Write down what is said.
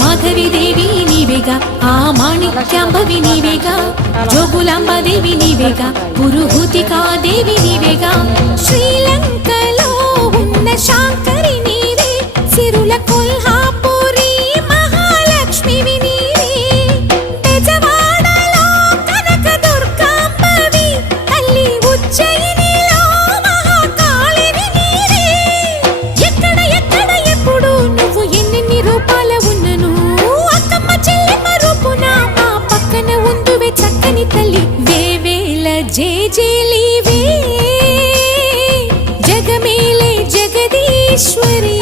మాధవి దేవి నీవేగా, ఆ మాణిక్యాంబవి నీవేగా, జోగులాంబ దేవి నీవేగా, పురుహూతికా దేవి నీవేగా. శ్రీలంకలో ఉన్న శాంకరి నీవే, సిరుల కొల్హాపురి మహాలక్ష్మివి నీవే. బెజవాడలో కనక దుర్గాంబవి, తల్లి ఉజ్జయినిలో మహాకాళివి నీవే. ఎక్కడ ఎక్కడ ఎప్పుడు నువ్వు ఎన్నెన్ని రూపాల ఉన్నను, అక్కమ్మ చెల్లెమ్మ రూపున మా పక్కన ఉందువే చక్కని తల్లి. వేవేల జేజేలివే, జగమేలే జగదీశ్వరి.